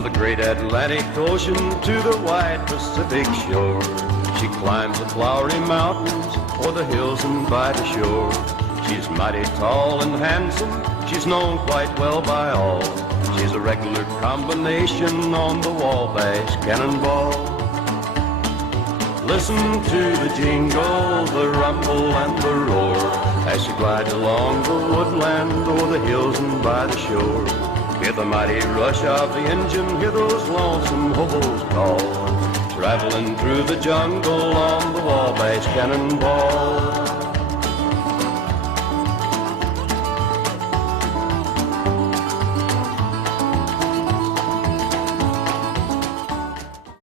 From the great Atlantic Ocean to the wide Pacific shore, she climbs the flowery mountains or the hills and by the shore. She's mighty tall and handsome, she's known quite well by all. She's a regular combination on the Wabash Cannonball. Listen to the jingle, the rumble and the roar, as she glides along the woodland o'er the hills and by the shore. Hear the mighty rush of the engine, hear those lonesome hobos call, traveling through the jungle on the Wabash Cannonball.